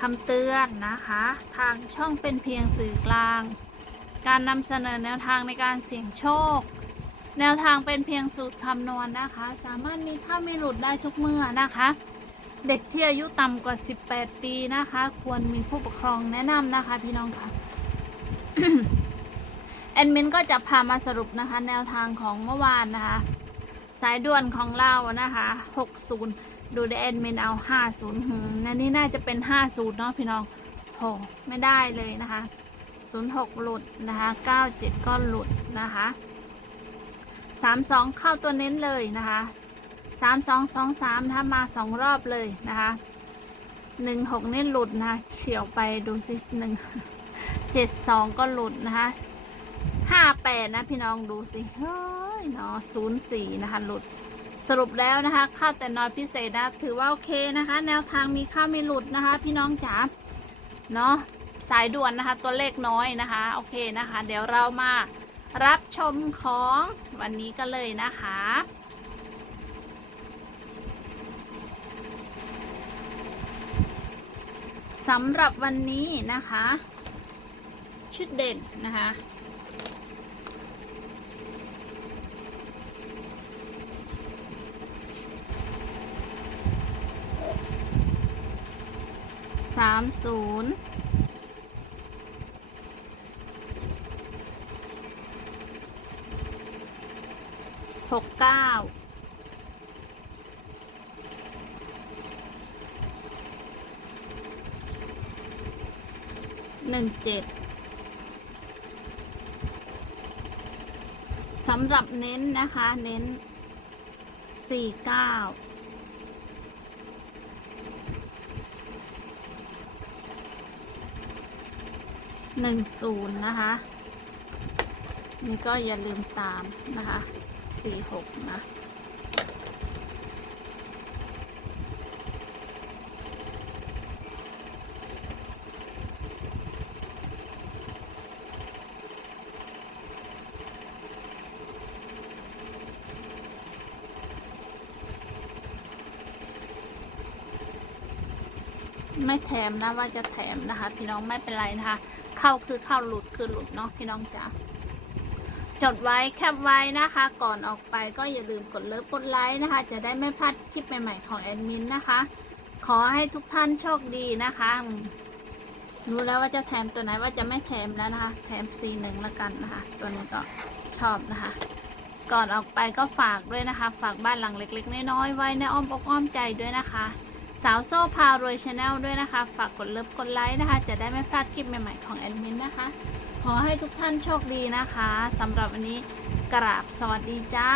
คำเตือนนะคะ ทางช่องเป็นเพียงสื่อกลาง การนำเสนอแนวทางในการเสี่ยงโชค แนวทางเป็นเพียงสูตรคำนวณนะคะ สามารถมีเข้ามีหลุดได้ทุกเมื่อนะคะ เด็กที่อายุต่ำกว่า 18 ปีนะคะ ควรมีผู้ปกครองแนะนำนะคะ พี่น้องค่ะแอดมินก็จะพามาสรุปนะคะ แนวทางของเมื่อวานนะคะ สายด่วนของเรานะคะ 60 ดูได้แอดมินเอา50หืมนั่นนี่น่าจะเป็น50เนาะพี่น้องโหไม่ได้เลยนะคะ06หลุดนะคะ97ก็หลุดนะคะ32เข้าตัวเน้นเลยนะคะ3223ถ้ามา2รอบเลยนะคะ16นี่หลุดนะเฉียวไปดูสิ1 72ก็หลุดนะคะ58นะพี่น้องดูสิ เฮ้ยเนาะ04นะคะหลุด สรุปแล้วนะคะ ข้าวแต่น้อยพิเศษนะถือว่าโอเคนะคะ แนวทางมีข้าวไมีหลุดนะคะ พี่น้องจ๋าเนาะสายด่วนนะคะ ตัวเลขน้อยนะคะ โอเคนะคะ เดี๋ยวเรามารับชมของวันนี้กันเลยนะคะสำหรับวันนี้นะคะ ชุดเด่นนะคะ สามศูนย์หกเก้าหนึ่งเจ็ดสำหรับเน้นนะคะ เน้นสี่เก้า หนึ่งศูนย์นะคะ นี่ก็อย่าลืมตามนะคะสี่หกนะไม่แถมนะว่าจะแถมนะคะ พี่น้องไม่เป็นไรนะคะ เข้าคือเข้าหลุดคือหลุดเนาะพี่น้องจ๋าจดไว้แคปไว้นะคะ ก่อนออกไปก็อย่าลืมกดเลิฟกดไลค์นะคะ จะได้ไม่พลาดคลิปใหม่ ๆ ของแอดมินนะคะ ขอให้ทุกท่านโชคดีนะคะรู้แล้วว่าจะแถมตัวไหนว่าจะไม่แถมแล้วนะคะ แถม C1 ละกันนะคะ ตัวนี้ก็ชอบนะคะ ก่อนออกไปก็ฝากด้วยนะคะ ฝากบ้านหลังเล็ก ๆ น้อยๆไว้ในอ้อมอกอ้อมใจด้วยนะคะ สาวโซ่พารวยชาแนลด้วยนะคะ ฝากกดเลิฟกดไลค์นะคะ จะได้ไม่พลาดคลิปใหม่ ๆ ของแอดมินนะคะ ขอให้ทุกท่านโชคดีนะคะสำหรับวันนี้กราบสวัสดีจ้า